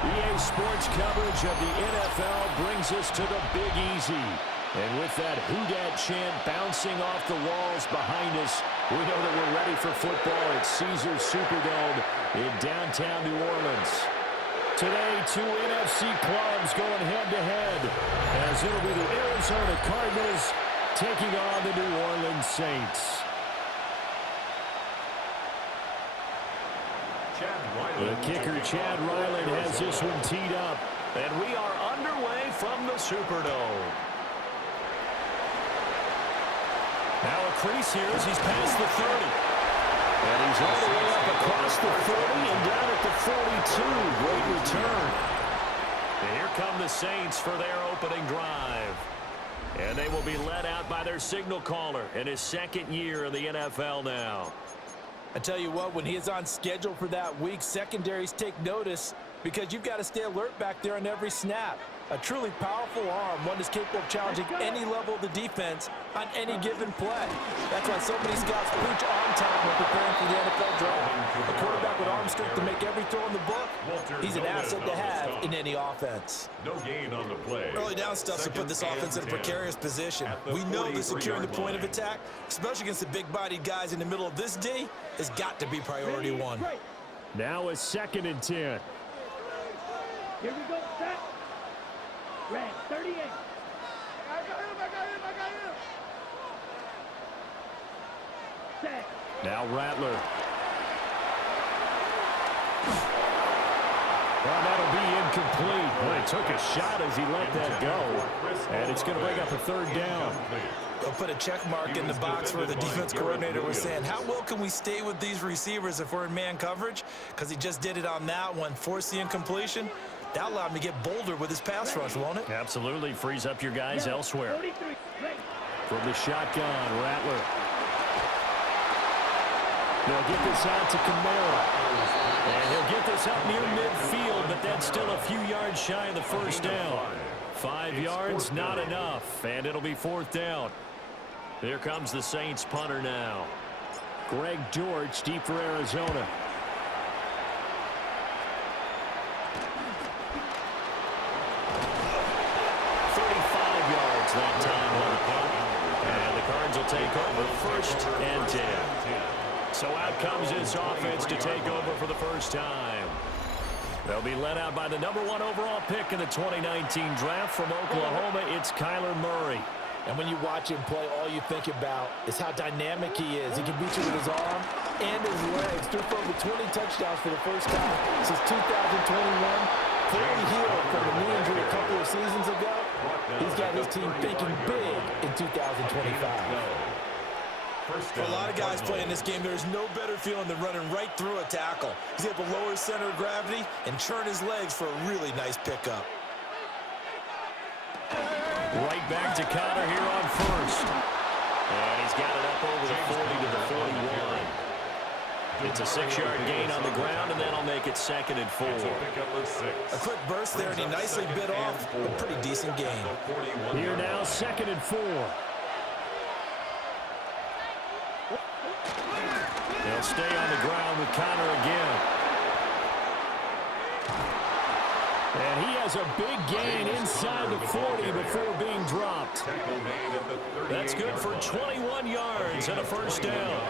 EA Sports coverage of the NFL brings us to the Big Easy. And with that Who Dat chant bouncing off the walls behind us, we know that we're ready for football at Caesars Superdome in downtown New Orleans. Today, two NFC clubs going head-to-head, as it'll be the Arizona Cardinals taking on the New Orleans Saints. The kicker, Chad Ryland, has this one teed up. And we are underway from the Superdome. Now a crease here as he's past the 30. And he's all the way up across the 40 and down at the 42. Great return. And here come the Saints for their opening drive. And they will be led out by their signal caller in his second year in the NFL now. I tell you what, when he is on schedule for that week, secondaries take notice because you've got to stay alert back there on every snap. A truly powerful arm, one that's capable of challenging any level of the defense on any given play. That's why so many scouts preach arm time when preparing for the NFL draft. A quarterback with arm strength to make every throw in the book, he's an asset to have in any offense. No gain on the play. Early down stuff to put this offense in a precarious position. We know that securing the point of attack, especially against the big-bodied guys in the middle of this D, has got to be priority one. Now a 2nd and 10. Here we go, set. Red, 38. I got him. Set. Now Rattler. Well, that'll be incomplete. Well, he took a shot as he let that go. And it's going to bring up a 3rd down. They'll put a check mark in the box where the defense coordinator was saying, how well can we stay with these receivers if we're in man coverage? Because he just did it on that one, forced the incompletion. That allowed him to get bolder with his pass rush, won't it? Absolutely. Frees up your guys elsewhere. From the shotgun, Rattler. They'll get this out to Kamara. And he'll get this up near midfield, but that's still a few yards shy of the 1st down. 5 yards, not enough, and it'll be 4th down. Here comes the Saints punter now. Greg George, deep for Arizona. That time on the punt. And the Cards will take over 1st and 10. So out comes this offense to take over for the first time. They'll be led out by the #1 overall pick in the 2019 draft from Oklahoma. It's Kyler Murray. And when you watch him play, all you think about is how dynamic he is. He can beat you with his arm and his legs. Threw for over 20 touchdowns for the first time since 2021. Fully healed from a knee injury a couple of seasons ago. He's got his team thinking big in 2025. For a lot of guys playing this game, there's no better feeling than running right through a tackle. He's able to lower his center of gravity and churn his legs for a really nice pickup. Right back to Connor here on 1st. And he's got it up over the 40 to the 41. It's a 6-yard gain on the ground, and that'll make it 2nd and 4. A quick burst there, and he nicely bit off a pretty decent gain. Here now, 2nd and 4. They'll stay on the ground with Connor again. And he has a big gain inside the 40 before being dropped. That's good for 21 yards and a 1st down.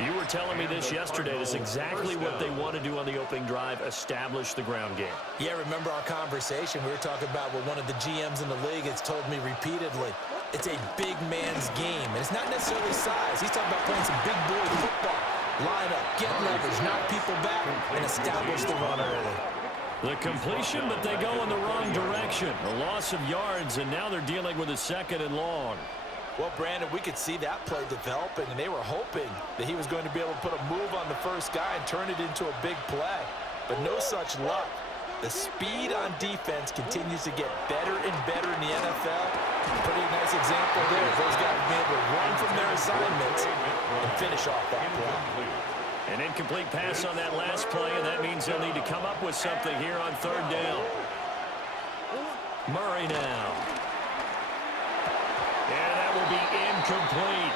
You were telling me this yesterday. This is exactly what they want to do on the opening drive, establish the ground game. Yeah, remember our conversation? We were talking about what one of the GMs in the league has told me repeatedly. It's a big man's game, and it's not necessarily size. He's talking about playing some big boy football. Line up, get leverage, knock people back, and establish the run early. The completion, but they go in the wrong direction. A loss of yards, and now they're dealing with a 2nd and long. Well, Brandon, we could see that play developing, and they were hoping that he was going to be able to put a move on the first guy and turn it into a big play. But no such luck. The speed on defense continues to get better and better in the NFL. Pretty nice example there. Those guys have been able to run from their assignments and finish off that play. An incomplete pass on that last play, and that means they'll need to come up with something here on 3rd down. Murray now. And that will be incomplete.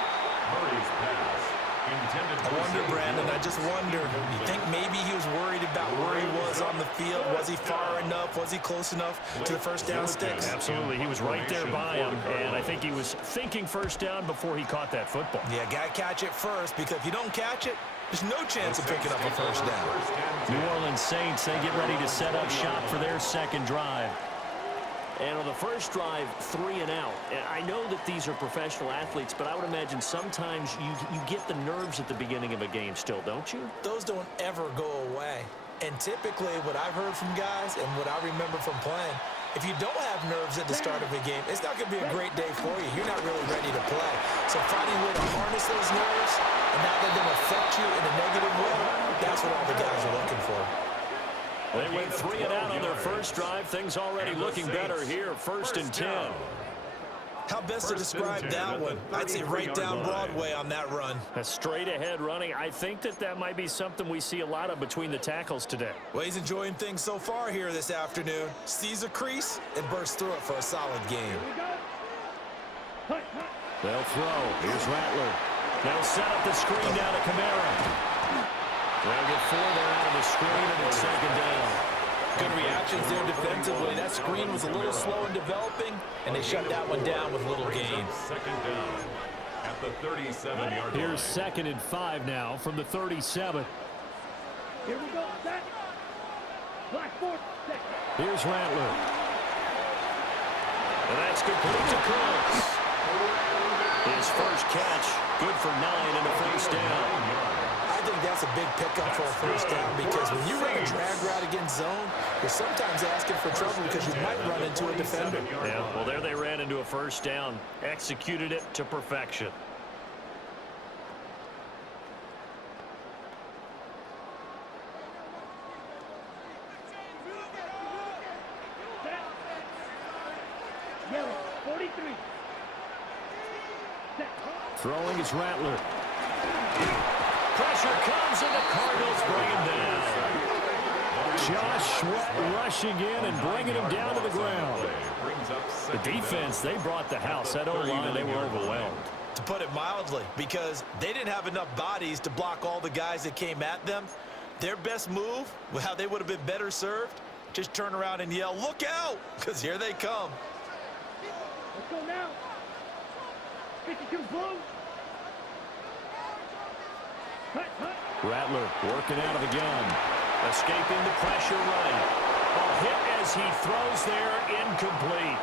Murray's pass I wonder, Brandon, I just wonder, you think maybe he was worried about where he was on the field? Was he far enough? Was he close enough to the first down sticks? Absolutely. He was right there by him, and I think he was thinking first down before he caught that football. Yeah, got to catch it first, because if you don't catch it, there's no chance of picking up a first down. New Orleans Saints, they get ready to set up shop for their second drive. And on the first drive, 3 and out. And I know that these are professional athletes, but I would imagine sometimes you get the nerves at the beginning of a game still, don't you? Those don't ever go away. And typically what I've heard from guys and what I remember from playing, if you don't have nerves at the start of a game, it's not going to be a great day for you. You're not really ready to play. So finding a way to harness those nerves and not let them affect you in a negative way, that's what all the guys are looking for. They went 3 and out on their first drive. Things already looking better here. First and 10. How best to describe that one? I'd say right down Broadway on that run. A straight ahead running. I think that might be something we see a lot of between the tackles today. Well, he's enjoying things so far here this afternoon. Sees a crease and bursts through it for a solid game. They'll throw. Here's Rattler. They'll set up the screen down to Kamara. They'll get 4 there out of the screen, and it's second down. Good reactions there defensively. That screen was a little slow in developing, and they shut that one down with little gain. Second down at the 37-yard line. Here's 2nd and 5 now from the 37. Here we go, set. Blackboard, set. Here's Rattler. And that's complete to Cooks. His first catch, good for 9 and a first down. I think that's a big pickup for a first down, because when you run a drag route against zone, you're sometimes asking for trouble because you might run into a defender. Yeah, well, there they ran into a first down. Executed it to perfection. Yellow, 43. Set. Throwing is Rattler. Pressure comes, and the Cardinals bring him down. Josh Sweat rushing in and bringing him down to the ground. The defense, they brought the house. That O-line, they were overwhelmed. To put it mildly, because they didn't have enough bodies to block all the guys that came at them. Their best move, how they would have been better served, just turn around and yell, "Look out!" because here they come. Let's go now. 52 blue. Rattler working out of the gun. Escaping the pressure right. A hit as he throws there, incomplete.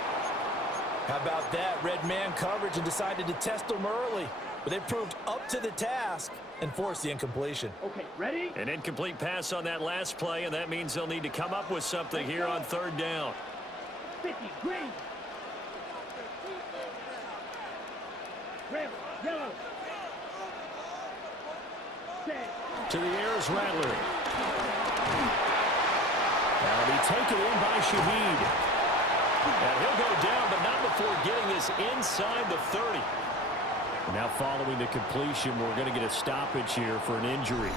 How about that? Red man coverage and decided to test them early. But they proved up to the task and forced the incompletion. Okay, ready? An incomplete pass on that last play, and that means they'll need to come up with something here on 3rd down. 50, green. Red, yellow. Set. To the air is Rattler. That'll be taken in by Shaheed. And he'll go down, but not before getting this inside the 30. Now following the completion, we're going to get a stoppage here for an injury.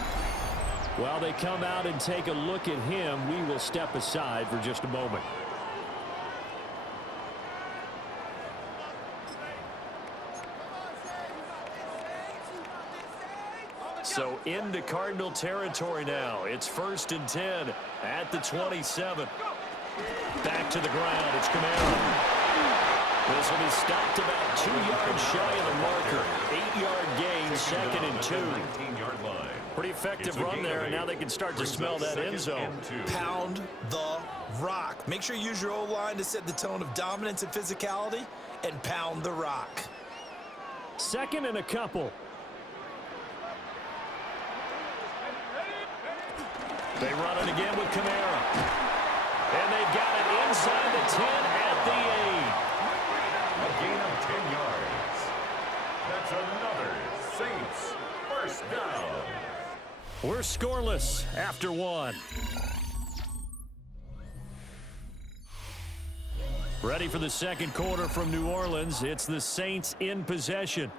While they come out and take a look at him, we will step aside for just a moment. So into Cardinal territory now. It's 1st and 10 at the 27. Back to the ground. It's Kamara. This will be stopped about 2 yards shy of the marker. 8-yard gain, 2nd and 2. 19-yard line. Pretty effective run there, and now they can start to smell that end zone. Pound the rock. Make sure you use your O-line to set the tone of dominance and physicality, and pound the rock. 2nd and a couple. They run it again with Kamara. And they've got it inside the 10 at the 8. A gain of 10 yards. That's another Saints first down. We're scoreless after 1. Ready for the second quarter from New Orleans. It's the Saints in possession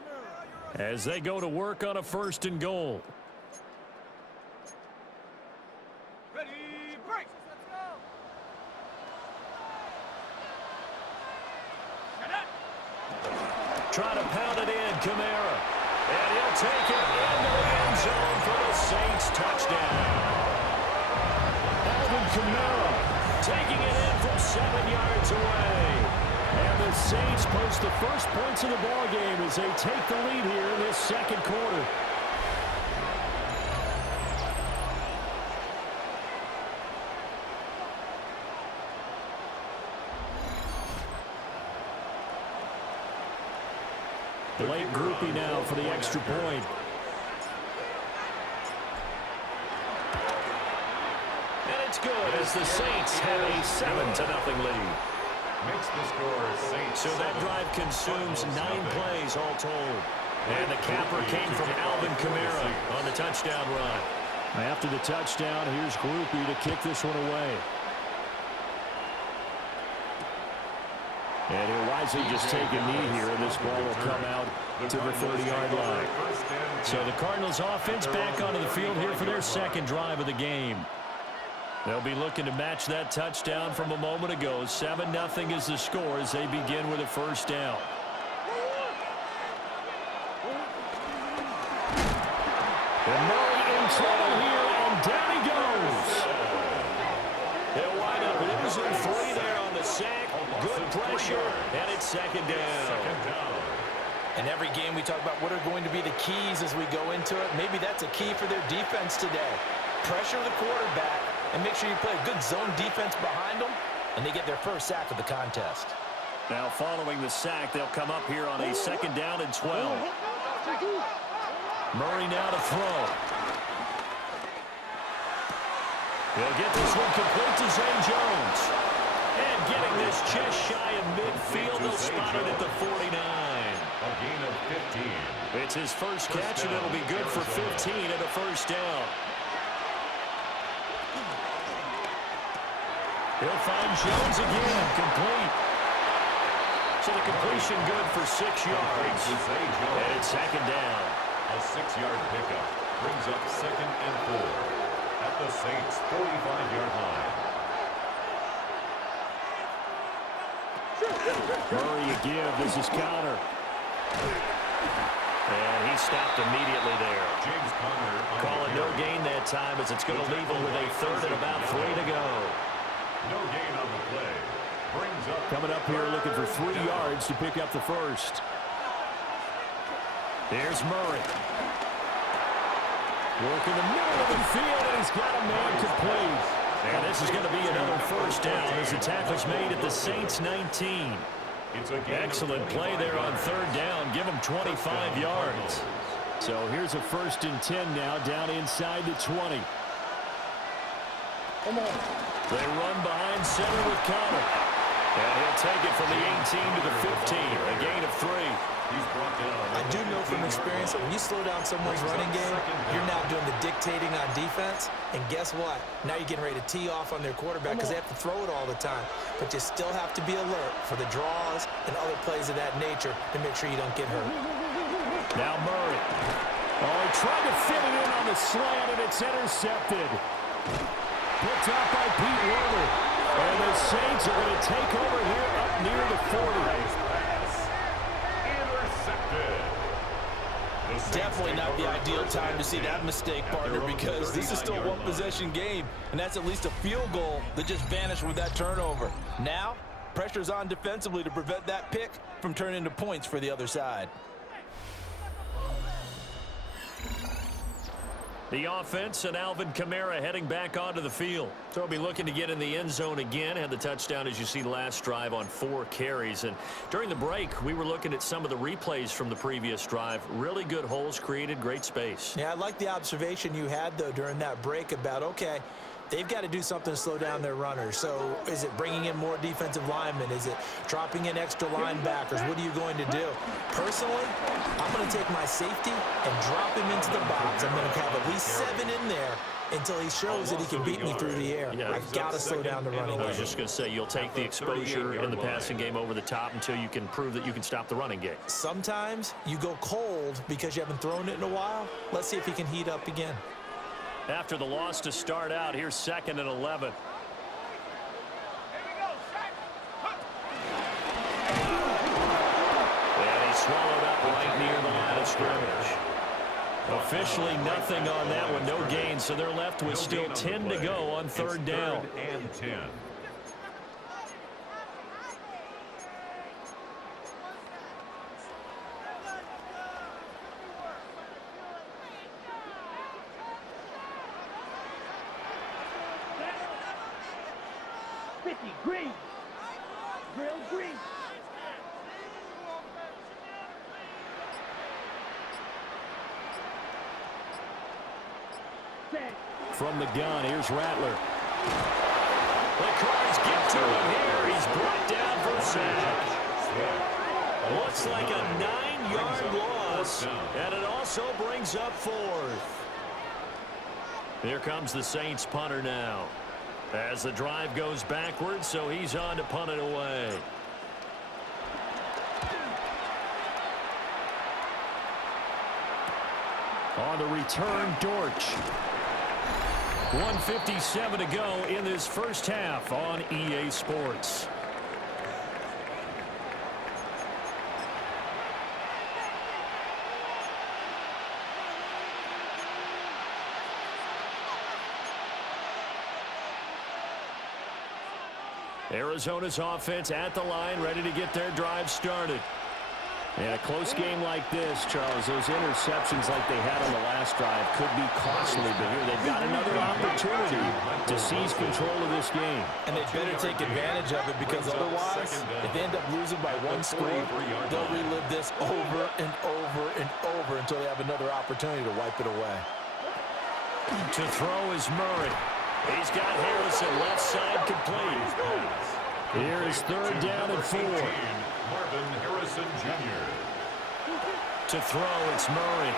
as they go to work on a 1st and goal. Trying to pound it in, Kamara. And he'll take it into the end zone for the Saints touchdown. Alvin Kamara taking it in from 7 yards away. And the Saints post the first points of the ball game as they take the lead here in this second quarter. Late groupie now for the extra point. And it's good as the Saints have a 7-0 lead. Makes the score Saints. So that drive consumes 9 plays all told. And the capper came from Alvin Kamara on the touchdown run. After the touchdown, here's Groupie to kick this one away. And he'll wisely just take a knee here, and this ball will come out to the 30-yard line. So the Cardinals offense back onto the field here for their second drive of the game. They'll be looking to match that touchdown from a moment ago. 7-0 is the score as they begin with a first down. And Murray in trouble here, and down he goes. They'll wind up losing 3 there on the sack. Good pressure, and it's second down. In every game we talk about what are going to be the keys as we go into it. Maybe that's a key for their defense today. Pressure the quarterback and make sure you play a good zone defense behind them, and they get their first sack of the contest. Now following the sack, they'll come up here on a second down and 12. Murray now to throw. He'll get this one complete to Zay Jones. And getting this just shy of midfield, they'll spot it at the 49. A gain of 15. It's his first catch, and it'll be good for 15 and a first down. He'll find Jones again, complete. So the completion good for 6 yards. And it's second down. A 6-yard pickup brings up 2nd and 4 at the Saints' 45-yard line. Murray again. This is Conner. And he stopped immediately there. James Conner Calling no gain that time as it's going to leave him with a third and about 3 to go. No gain on the play. Brings up Coming up here looking for 3 yards to pick up the first. Here's Murray. Working the middle of the field, and he's got a man complete. And this is going to be another first down as the tackle's made at the Saints 19. Excellent play there on third down. Give them 25 yards. So here's a 1st and 10 now down inside the 20. They run behind center with Conner. And he'll take it from the 18 to the 15. A gain of 3. I do know from experience that when you slow down someone's running game, you're now doing the dictating on defense. And guess what? Now you're getting ready to tee off on their quarterback because they have to throw it all the time. But you still have to be alert for the draws and other plays of that nature to make sure you don't get hurt. Now Murray. Oh, he tried to fit it in on the slant, and it's intercepted. Picked up by Pete Werner. And the Saints are going to take over here up near the 40. Definitely not the ideal time to see that mistake, partner, because this is still a one-possession game, and that's at least a field goal that just vanished with that turnover. Now, pressure's on defensively to prevent that pick from turning into points for the other side. The offense and Alvin Kamara heading back onto the field. So he'll be looking to get in the end zone again. Had the touchdown, as you see, last drive on 4 carries. And during the break, we were looking at some of the replays from the previous drive. Really good holes created, great space. Yeah, I like the observation you had, though, during that break about, okay, they've got to do something to slow down their runners. So is it bringing in more defensive linemen? Is it dropping in extra linebackers? What are you going to do? Personally, I'm going to take my safety and drop him into the box. I'm going to have at least 7 in there until he shows that he can beat me through the air. Yeah. I've got to slow down the running game. I was just going to say, you'll take the exposure in the passing game over the top until you can prove that you can stop the running game. Sometimes you go cold because you haven't thrown it in a while. Let's see if he can heat up again. After the loss to start out, here's 2nd and 11. And he swallowed up right near the line of scrimmage. Officially nothing on that one, no gain, so they're left with still 10 to go on third down. Third and 10. Green. Grill green. From the gun, here's Rattler. The Cards get to him here. He's brought down for a sack. Looks like a 9-yard loss, and it also brings up fourth. Here comes the Saints punter now. As the drive goes backwards, so he's on to punt it away. On the return, Dortch. 1:57 to go in this first half on EA Sports. Arizona's offense at the line, ready to get their drive started. And a close game like this, Charles, those interceptions like they had on the last drive could be costly, but here they've got another opportunity to seize control of this game. And they better take advantage of it, because otherwise, if they end up losing by one score, they'll relive this over and over and over until they have another opportunity to wipe it away. To throw is Murray. He's got Harrison left side complete. Here is third down and 4. Marvin Harrison Jr. To throw, it's Murray.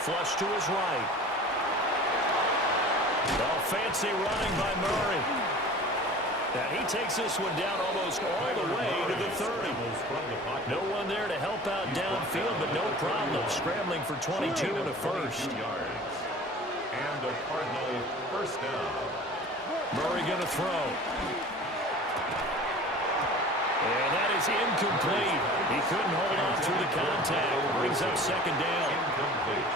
Flush to his right. Oh, fancy running by Murray. And he takes this one down almost all the way to the 30. No one there to help out downfield, but no problem scrambling for 22 and a first. And a Cardinal first down. Murray going to throw. And that is incomplete. He couldn't hold on through the contact. Brings up second down. Incomplete.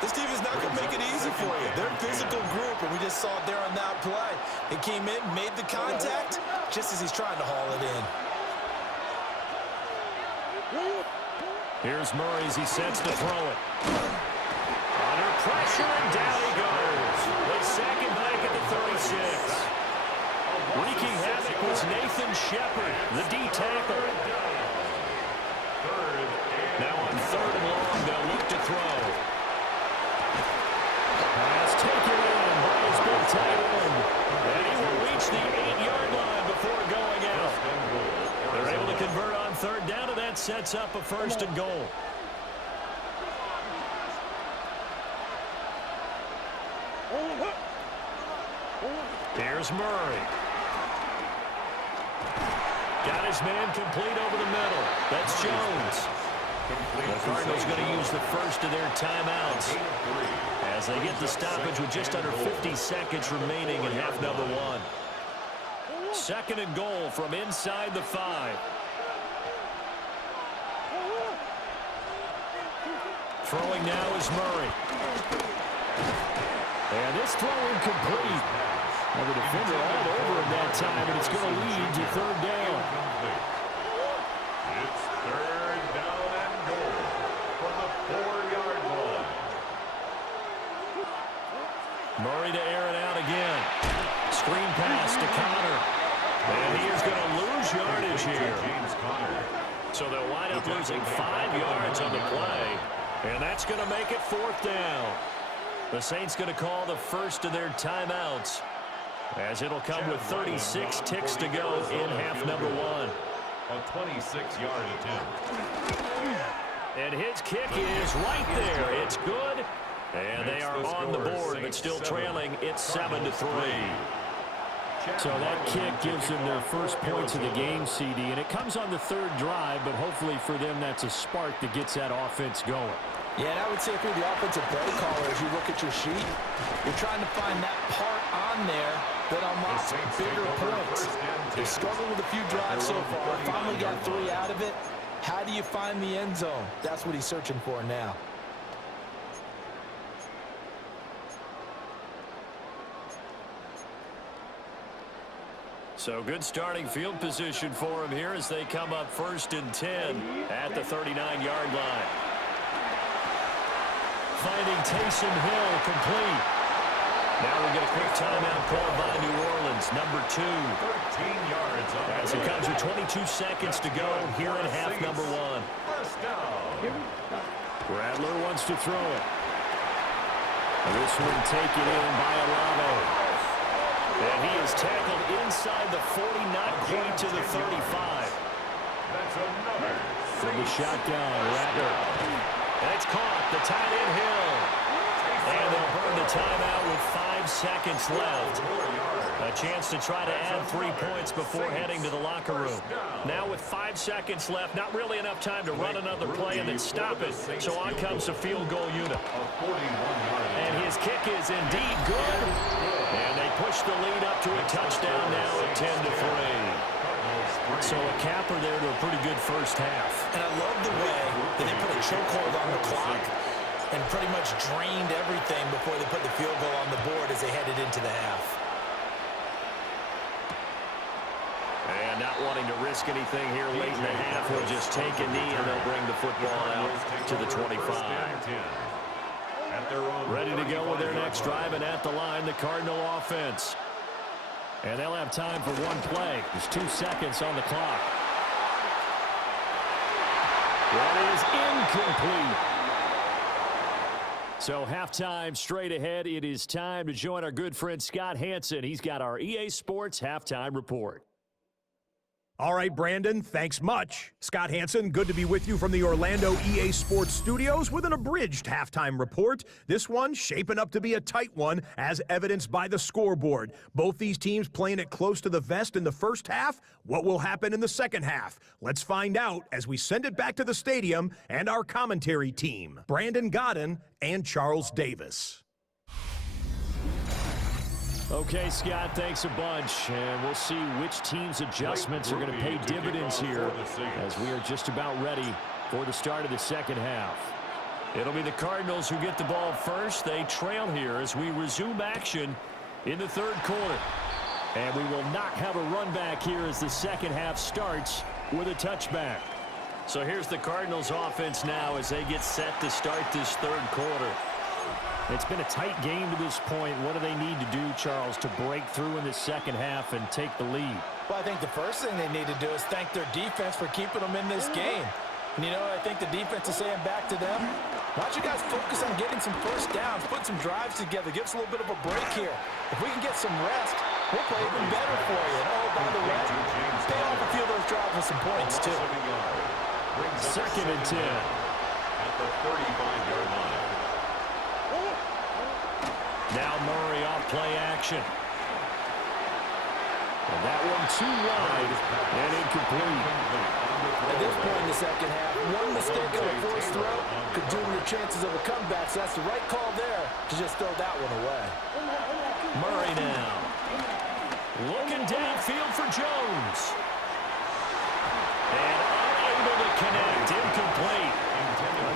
This team is not going to make it easy for you. They're a physical group, and we just saw it there on that play. He came in, made the contact, just as he's trying to haul it in. Here's Murray as he sets to throw it. Under pressure, and down he goes. The second back at the 36. Wreaking havoc was Nathan Shepard, the D tackle. Now on third and long, they'll look to throw. Pass taken in by his big tight end. And he will reach the 8-yard line before going out. They're able to convert on third down, and that sets up a first and goal. Here's Murray. Got his man complete over the middle. That's Jones. The Cardinals going to use the first of their timeouts as they get the stoppage with just under 50 seconds remaining in half number 1. Second and goal from inside the 5. Throwing now is Murray. And this throw incomplete. Well, the defender all over him that time, and it's going to lead to third down. It's third down and goal from the 4-yard line. Murray to air it out again. Screen pass to Connor. And he is going to lose yardage here. So they'll wind up losing 5 yards on the play. And that's going to make it fourth down. The Saints going to call the first of their timeouts, as it'll come with 36 ticks to go in half number 1. A 26-yard attempt. And his kick is right there. It's good. And they are on the board, but still trailing. It's 7-3. So that kick gives them their first points of the game, CD, and it comes on the third drive, but hopefully for them that's a spark that gets that offense going. Yeah, and I would say if you're the offensive play caller, as you look at your sheet, you're trying to find that part on there that unlocks bigger points. They've struggled with a few drives so far. Finally got 3 out of it. How do you find the end zone? That's what he's searching for now. So good starting field position for him here as they come up 1st and 10 at the 39-yard line. Finding Taysom Hill complete. Now we get a quick timeout called by New Orleans, number 2. 13 yards on As it comes with 22 seconds to go here in half number 1. First down. Rattler wants to throw it. This one taken in by Alano. And he is tackled inside the 40, not quite to the 35. That's another. From the shotgun, Rattler. And it's caught, the tight end Hill. And they'll burn the timeout with 5 seconds left. A chance to try to add 3 points before heading to the locker room. Now with 5 seconds left, not really enough time to run another play and then stop it. So on comes the field goal unit. And his kick is indeed good. And they push the lead up to a touchdown now at 10-3. So a capper there to a pretty good first half. And I love the way that they put a chokehold on the clock and pretty much drained everything before they put the field goal on the board as they headed into the half. And not wanting to risk anything here late in the half, he'll just take a knee and they'll bring the football out to the 25. Ready to go with their next drive, and at the line, the Cardinal offense. And they'll have time for one play. There's 2 seconds on the clock. That is incomplete. So halftime straight ahead. It is time to join our good friend Scott Hanson. He's got our EA Sports halftime report. All right, Brandon, thanks much. Scott Hanson, good to be with you from the Orlando EA Sports Studios with an abridged halftime report. This one shaping up to be a tight one, as evidenced by the scoreboard. Both these teams playing it close to the vest in the first half. What will happen in the second half? Let's find out as we send it back to the stadium and our commentary team, Brandon Godden and Charles Davis. Okay, Scott, thanks a bunch. And we'll see which team's adjustments are going to pay dividends here as we are just about ready for the start of the second half. It'll be the Cardinals who get the ball first. They trail here as we resume action in the third quarter. And we will not have a run back here as the second half starts with a touchback. So here's the Cardinals offense now as they get set to start this third quarter. It's been a tight game to this point. What do they need to do, Charles, to break through in the second half and take the lead? Well, I think the first thing they need to do is thank their defense for keeping them in this game. And, you know, I think the defense is saying back to them, why don't you guys focus on getting some first downs, put some drives together, give us a little bit of a break here. If we can get some rest, we'll play even better for you. And, oh, by the way, stay off a few of those drives with some points, too. Second and 10. At the 35-yard line. Now Murray off play action. And that one too wide and incomplete. At this point in the second half, one mistake on a forced throw could doom your chances of a comeback. So that's the right call there to just throw that one away. Murray now. Looking downfield for Jones. And unable to connect. Incomplete.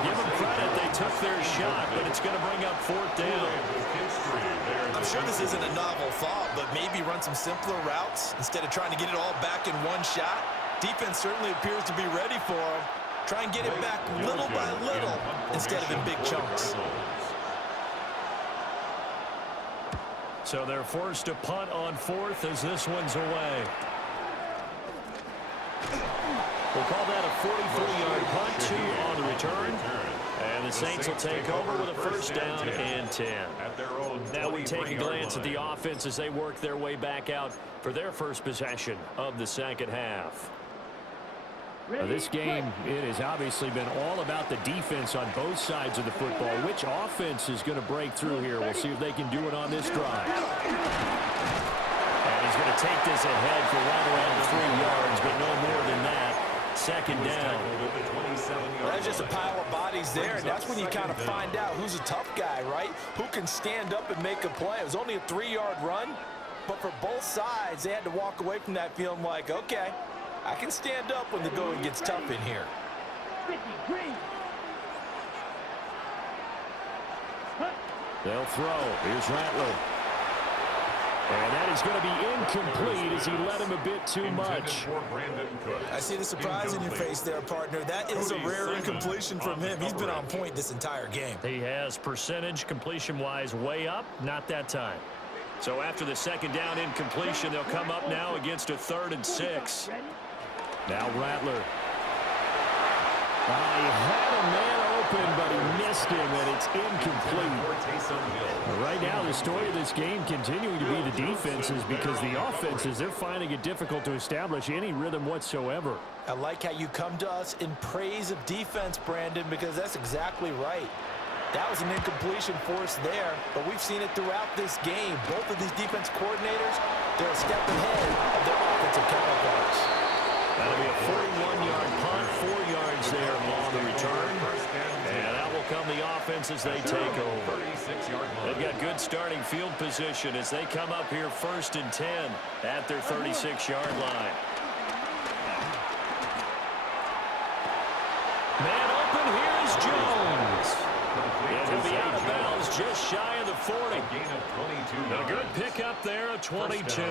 Give them credit. They took their shot, but it's going to bring up fourth down. I'm sure this isn't a novel thought, but maybe run some simpler routes instead of trying to get it all back in one shot. Defense certainly appears to be ready for them. Try and get it back little by little instead of in big chunks. So they're forced to punt on fourth as this one's away. We'll call that a 43-yard punt, 2 on the return. And the Saints will take over with a first down and 10. Now we take a glance at the offense as they work their way back out for their first possession of the second half. This game, it has obviously been all about the defense on both sides of the football. Which offense is going to break through here? We'll see if they can do it on this drive. And he's going to take this ahead for right around 3 yards, but no more than that. Second down. That's just a pile of bodies there, and that's when you kind of find out who's a tough guy, right? Who can stand up and make a play. It was only a 3-yard run, but for both sides, they had to walk away from that feeling like, okay, I can stand up when the going gets tough in here. 50, green. Hut. They'll throw. Here's Rattler. And that is going to be incomplete as he led him a bit too much. I see the surprise in your face there, partner. That is a rare incompletion from him. He's been on point this entire game. He has percentage completion-wise way up, not that time. So after the second down incompletion, they'll come up now against a 3rd and 6. Now Rattler. He had a man open, but he missed him, and it's incomplete. Right now, the story of this game continuing to be the defenses, because the offenses, they're finding it difficult to establish any rhythm whatsoever. I like how you come to us in praise of defense, Brandon, because that's exactly right. That was an incompletion for us there, but we've seen it throughout this game. Both of these defense coordinators, they're a step ahead of their offensive counterparts. That'll be a 41-yard punt, 4 yards there on the return. And that will come the offense as they take over. They've got good starting field position as they come up here 1st and 10 at their 36-yard line. Man open, here's Jones. And he'll be out of bounds just shy of the 40. A good pickup there, a 22.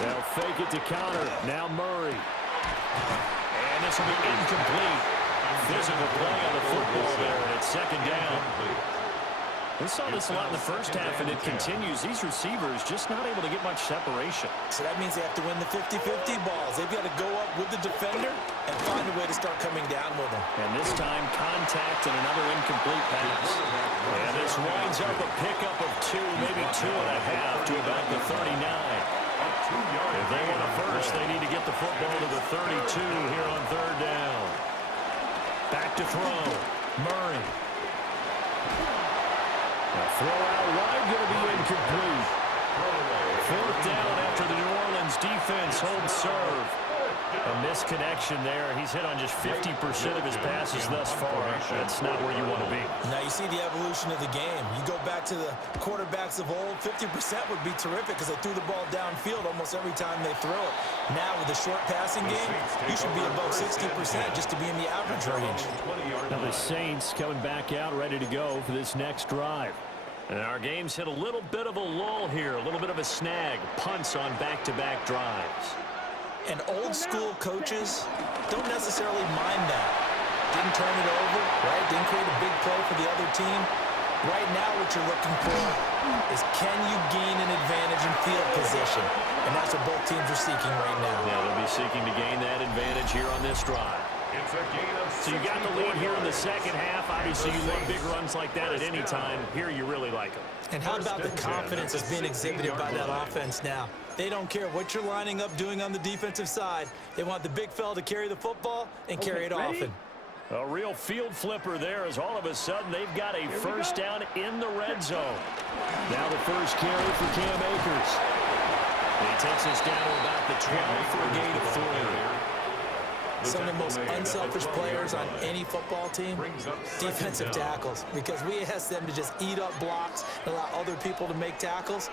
They'll fake it to counter. Now Murray. And this will be incomplete. Physical play on the football there, and it's 2nd down. We saw this a lot in the first half, and it continues. These receivers just not able to get much separation. So that means they have to win the 50-50 balls. They've got to go up with the defender and find a way to start coming down with them. And this time, contact and another incomplete pass. And this winds up a pickup of 2, maybe 2.5 to about the 39. If they want a first, they need to get the football to the 32 here on 3rd down. Back to throw. Murray. A throw out wide, going to be incomplete. 4th down after the New Orleans defense holds serve. A misconnection there. He's hit on just 50% of his passes thus far. That's not where you want to be. Now you see the evolution of the game. You go back to the quarterbacks of old, 50% would be terrific because they threw the ball downfield almost every time they throw it. Now with the short passing game, you should be above 60% just to be in the average range. Now the Saints coming back out ready to go for this next drive. And our game's hit a little bit of a lull here, a little bit of a snag. Punts on back-to-back drives. And old school coaches don't necessarily mind that. Didn't turn it over, right? Didn't create a big play for the other team. Right now what you're looking for is can you gain an advantage in field position? And that's what both teams are seeking right now. Yeah, they'll be seeking to gain that advantage here on this drive. So you got the lead here in the second half. Obviously, you love big runs like that at any time. Here, you really like them. And how about the confidence that's being exhibited by that offense now? They don't care what you're lining up doing on the defensive side. They want the big fella to carry the football and carry it often. A real field flipper there as all of a sudden they've got a first down in the red zone. Now the first carry for Cam Akers. He takes us down to about the 12 for a gain of 4. Some of the most unselfish players on any football team, defensive tackles, because we ask them to just eat up blocks and allow other people to make tackles.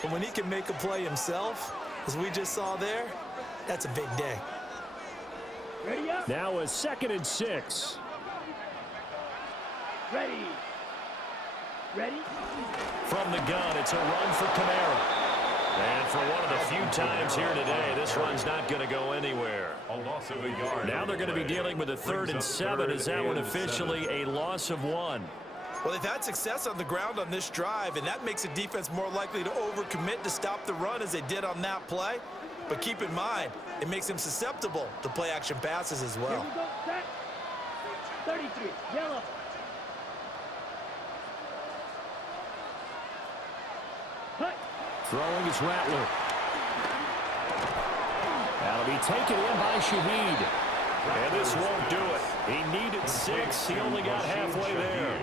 But when he can make a play himself, as we just saw there, that's a big day. Ready up. Now a 2nd and 6. Ready. Ready. From the gun, it's a run for Kamara. And for one of the few times here today, this run's not going to go anywhere. Now they're going to be dealing with a 3rd and 7. Is that one officially a loss of 1? Well, they've had success on the ground on this drive, and that makes a defense more likely to overcommit to stop the run as they did on that play. But keep in mind, it makes them susceptible to play-action passes as well. Here we go, set. 33, yellow. Hut. Throwing is Rattler. That'll be taken in by Shaheed. And this won't do it. He needed 6. He only got halfway there.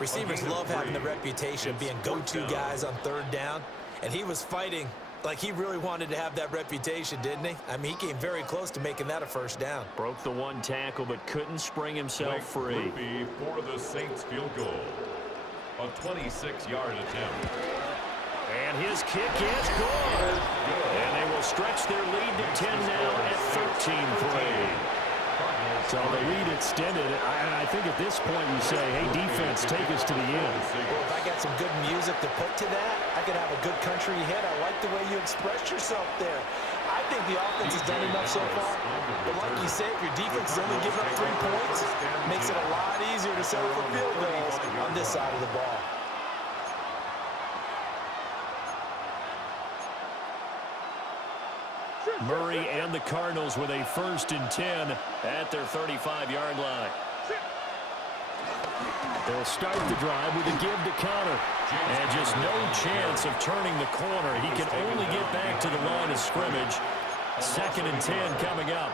Receivers love having the reputation of being go-to guys on 3rd down, and he was fighting like he really wanted to have that reputation, didn't he? I mean, he came very close to making that a first down. Broke the 1 tackle, but couldn't spring himself free. For the Saints field goal. A 26-yard attempt. And his kick is good. And they will stretch their lead to 10 now at 13-3. So the lead extended. I think at this point you say, hey, defense, take us to the end. Well, if I got some good music to put to that, I could have a good country hit. I like the way you express yourself there. I think the offense has done enough so far. But like you said, if your defense is only giving up 3 points, it makes it a lot easier to settle for field goals on this side of the ball. Murray and the Cardinals with a 1st and 10 at their 35-yard line. They'll start the drive with a give to Connor. And just no chance of turning the corner. He can only get back to the line of scrimmage. 2nd and 10 coming up.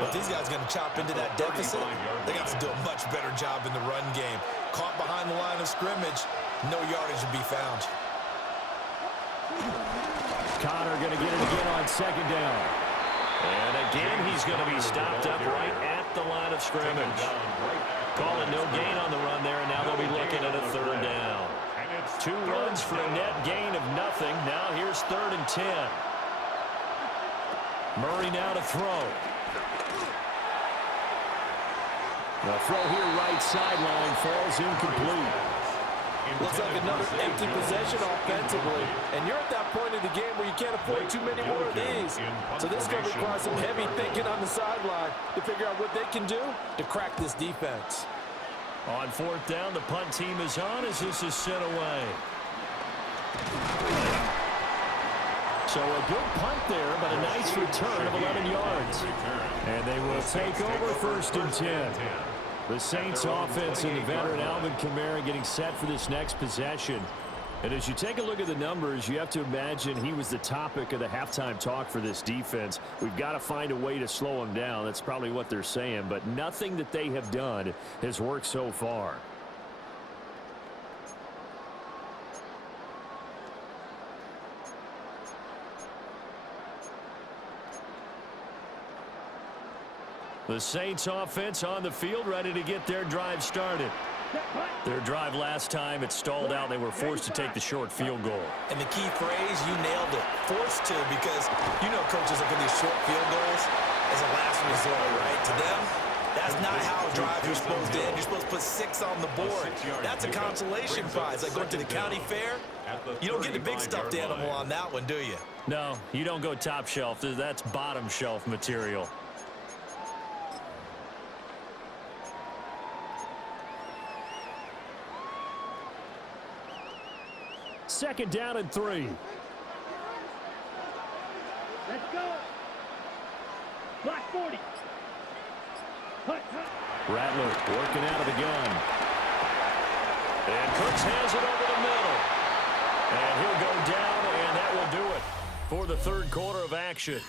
But these guys are going to chop into that deficit. They got to do a much better job in the run game. Caught behind the line of scrimmage, no yardage to be found. Connor going to get it again on 2nd down. And again, he's going to be stopped up right at the line of scrimmage. Calling no gain on the run there, and now they'll be looking at a 3rd down. 2 runs for a net gain of nothing. Now here's 3rd and 10. Murray now to throw. The throw here right sideline falls incomplete. Looks like another empty possession offensively. And you're at that point in the game where you can't afford too many more of these. So this is going to require some heavy thinking on the sideline to figure out what they can do to crack this defense. On 4th down, the punt team is on as this is sent away. So a good punt there, but a nice return of 11 yards. And they will take over 1st and 10. The Saints offense and the veteran Alvin Kamara getting set for this next possession. And as you take a look at the numbers, you have to imagine he was the topic of the halftime talk for this defense. We've got to find a way to slow him down. That's probably what they're saying. But nothing that they have done has worked so far. The Saints offense on the field, ready to get their drive started. Their drive last time, it stalled out. They were forced to take the short field goal. And the key phrase, you nailed it, forced to, because you know coaches look at these short field goals as a last resort, right? To them, that's not how drives are supposed to end. You're supposed to put 6 on the board. That's a consolation prize. Like going to the county fair, you don't get the big stuffed animal on that one, do you? No, you don't go top shelf. That's bottom shelf material. Second down and 3. Let's go. Block 40. Hut, hut. Rattler working out of the gun. And Cooks has it over the middle. And he'll go down, and that will do it for the 3rd quarter of action.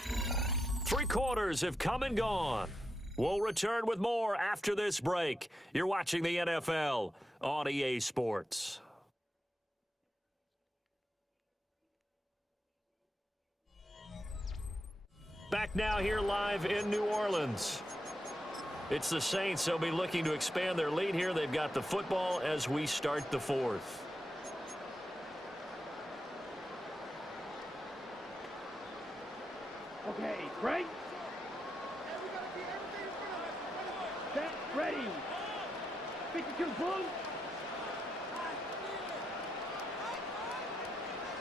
3 quarters have come and gone. We'll return with more after this break. You're watching the NFL on EA Sports. Back now here live in New Orleans. It's the Saints. They'll be looking to expand their lead here. They've got the football as we start the 4th. Okay, break. Set, ready. 52, boom.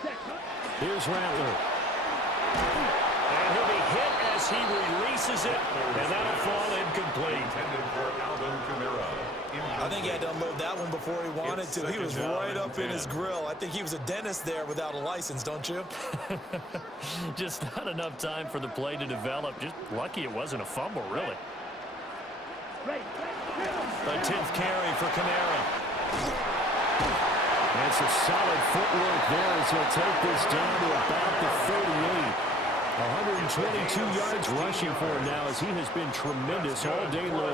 Set, hut. Here's Rattler. And he'll be hit as he releases it, and that'll fall incomplete. I think he had to unload that one before he wanted to. He was right up in his grill. I think he was a dentist there without a license, don't you? Just not enough time for the play to develop. Just lucky it wasn't a fumble, really. Ready. A 10th carry for Kamara. That's a solid footwork there as he'll take this down to about the 38. 122 yards rushing for him now as he has been tremendous all day long.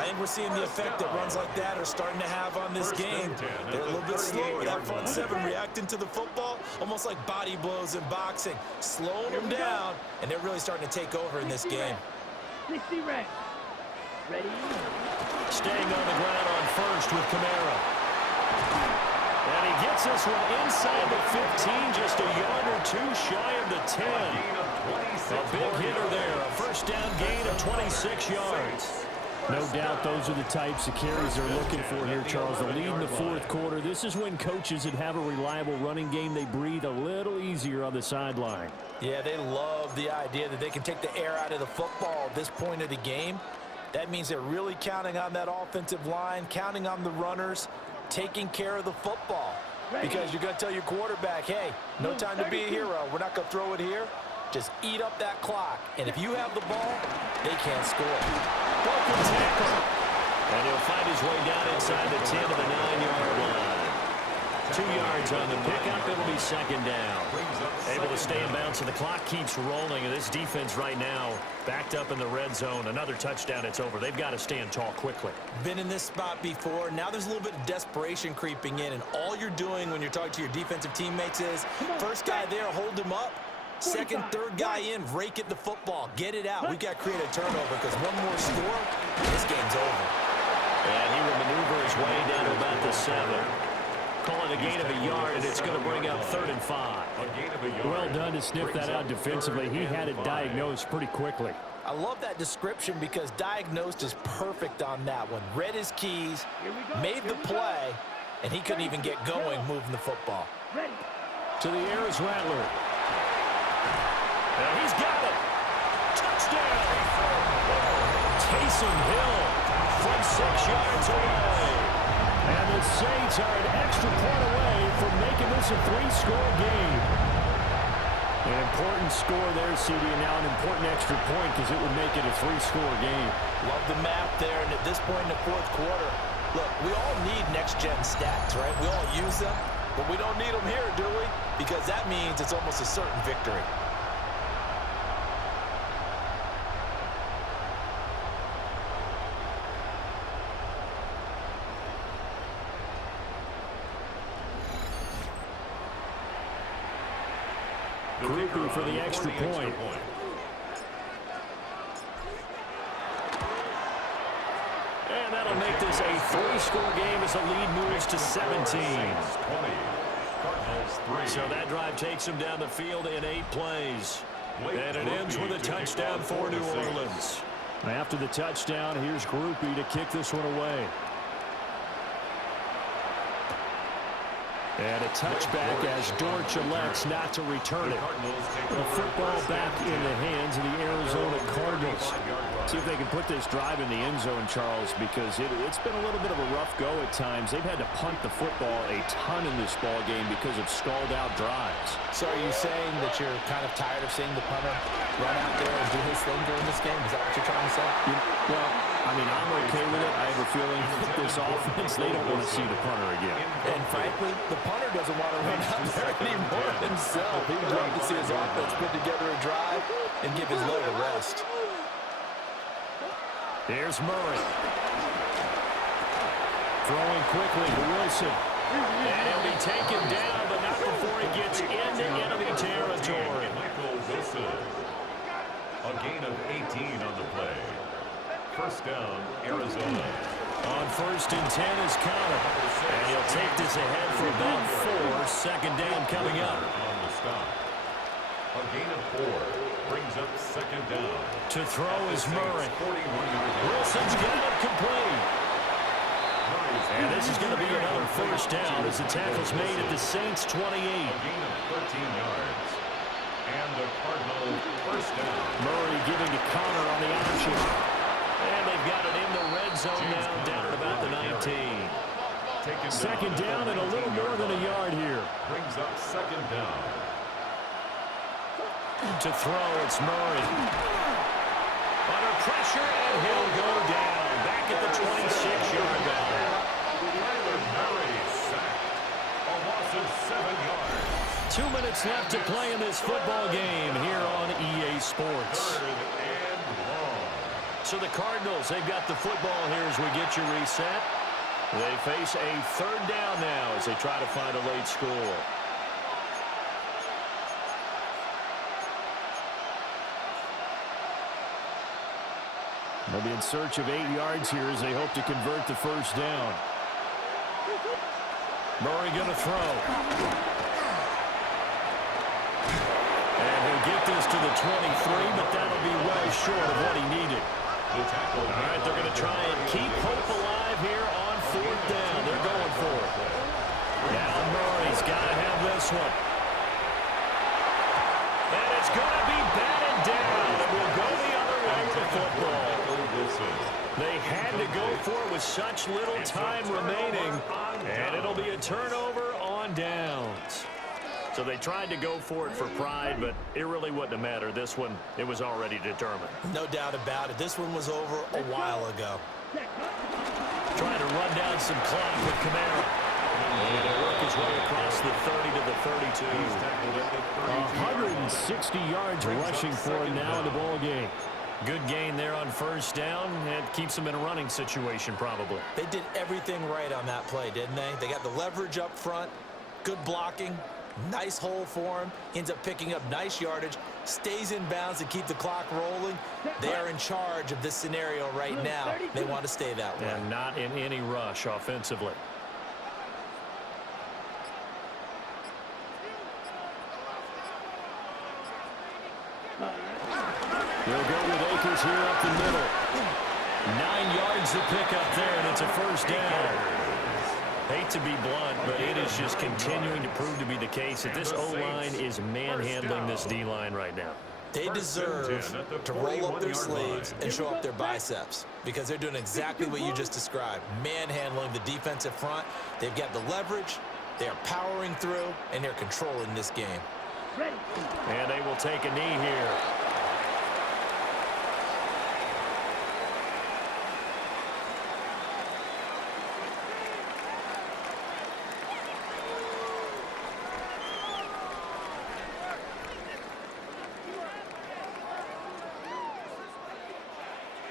I think we're seeing the effect that runs like that are starting to have on this game. They're a little bit slower. That front 7 reacting to the football, almost like body blows in boxing, slowing them down, and they're really starting to take over in this game. 60 reps. Ready. Staying on the ground on 1st with Kamara. And he gets this one inside the 15, just a yard or two shy of the 10. A big hitter there, a first down gain of 26 yards. No doubt those are the types of carries they're looking for here, Charles. The lead in the fourth quarter. This is when coaches that have a reliable running game, they breathe a little easier on the sideline. Yeah, they love the idea that they can take the air out of the football at this point of the game. That means they're really counting on that offensive line, counting on the runners, taking care of the football. Because you're going to tell your quarterback, hey, no time to be a hero. We're not going to throw it here. Just eat up that clock. And if you have the ball, they can't score. Broken tackle. And he'll find his way down inside the 10 to the 9-yard line. 2 yards on the pickup. It'll be second down. Able to stay in bounds, and the clock keeps rolling. And this defense right now backed up in the red zone. Another touchdown, it's over. They've got to stand tall quickly. Been in this spot before. Now there's a little bit of desperation creeping in. And all you're doing when you're talking to your defensive teammates is, first guy there, hold him up. Second, third guy in, rake at the football. Get it out. We've got to create a turnover because one more score, this game's over. And he will maneuver his way down to about the 7. Call it a gain of a yard, and it's going to bring up 3rd and 5. Well done to sniff that out defensively. He had it diagnosed pretty quickly. I love that description because diagnosed is perfect on that one. Read his keys, made the play, and he couldn't even get going moving the football. To the air is Rattler. And he's got it. Touchdown. Taysom Hill from 6 yards away. And the Saints are an extra point away from making this a 3-score game. An important score there, CD, and now an important extra point because it would make it a 3-score game. Love the math there, and at this point in the fourth quarter, look, we all need next-gen stats, right? We all use them, but we don't need them here, do we? Because that means it's almost a certain victory. Grouping for the extra point. And that'll make this a 3-score game as the lead moves to 17. So that drive takes them down the field in 8 plays. And it ends with a touchdown for New Orleans. After the touchdown, here's Groupie to kick this one away. And a touchback as Dortch elects not to return it. The football back in the hands of the Arizona Cardinals. See if they can put this drive in the end zone, Charles, because it's been a little bit of a rough go at times. They've had to punt the football a ton in this ball game because of stalled-out drives. So are you saying that you're kind of tired of seeing the punter run out there and do his thing during this game? Is that what you're trying to say? Well, I mean, I'm okay with it. I have a feeling that this offense, they don't want to see the punter again. And frankly, the punter doesn't want to run out there anymore himself. He would love to see his offense put together a drive and give his leg a rest. Here's Murray. Throwing quickly to Wilson. And he'll be taken down, but not before he gets into enemy territory. Michael Wilson. A gain of 18 on the play. First down, Arizona. On 1st and 10 is Connor. And he'll take this ahead for about 4. Second down coming up. On the stop. A gain of 4 brings up second down. To throw is Murray. 41 yards. Wilson's got it complete. And this is going to be another first down as the tackle's made at the Saints' 28. A gain of 13 yards. And the Cardinal first down. Murray giving to Connor on the option. And they've got it in the red zone now, down at about the 19. Second down and a little more than a yard here. Brings up second down. To throw, it's Murray. Under pressure, and he'll go down. Back at the 26-yard line. Murray sacked. A loss of 7 yards. 2 minutes left to play in this football game here on EA Sports. Third and long. So the Cardinals, they've got the football here as we get you reset. They face a 3rd down now as they try to find a late score. They'll be in search of 8 yards here as they hope to convert the first down. Murray going to throw. And he'll get this to the 23, but that'll be well short of what he needed. All right, they're going to try and keep hope alive here on 4th down. They're going for it. Now Murray's got to have this one. And it's going to be batted down. It will go the other way with the football. They had to go for it with such little time remaining. And it'll be a turnover on downs. So they tried to go for it for pride, but it really wouldn't have mattered. This one, it was already determined. No doubt about it. This one was over a while ago. Trying to run down some clock with Kamara. And it'll work his way across the 30 to the 32. 160 yards rushing for him now in the ball game. Good gain there on 1st down. It keeps him in a running situation probably. They did everything right on that play, didn't they? They got the leverage up front, good blocking, nice hole for him. He ends up picking up nice yardage, stays in bounds to keep the clock rolling. They are in charge of this scenario right now. They want to stay that way. And not in any rush offensively. They'll go with Akers here up the middle. 9 yards to pick up there, and it's a 1st down. Hate to be blunt, but it is just continuing to prove to be the case that this O-line is manhandling this D-line right now. They deserve to roll up their sleeves and show up their biceps because they're doing exactly what you just described, manhandling the defensive front. They've got the leverage, they're powering through, and they're controlling this game. And they will take a knee here.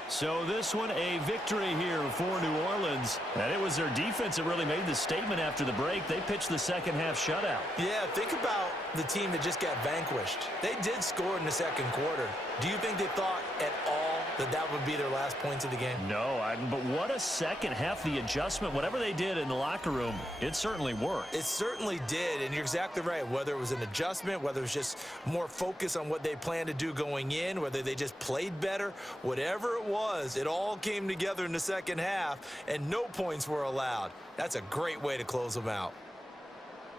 So this one, a victory here for New Orleans. And it was their defense that really made the statement after the break. They pitched the second half shutout. Yeah, think about the team that just got vanquished. They did score in the 2nd quarter. Do you think they thought at all that would be their last points of the game? No, but what a second half. The adjustment, whatever they did in the locker room, it certainly worked. It certainly did, and you're exactly right. Whether it was an adjustment, whether it was just more focus on what they planned to do going in, whether they just played better, whatever it was, it all came together in the second half, and no points were allowed. That's a great way to close them out.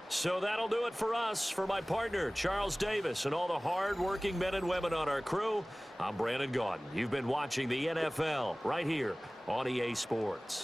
So that'll do it for us. For my partner, Charles Davis, and all the hard-working men and women on our crew, I'm Brandon Gaudin. You've been watching the NFL right here on EA Sports.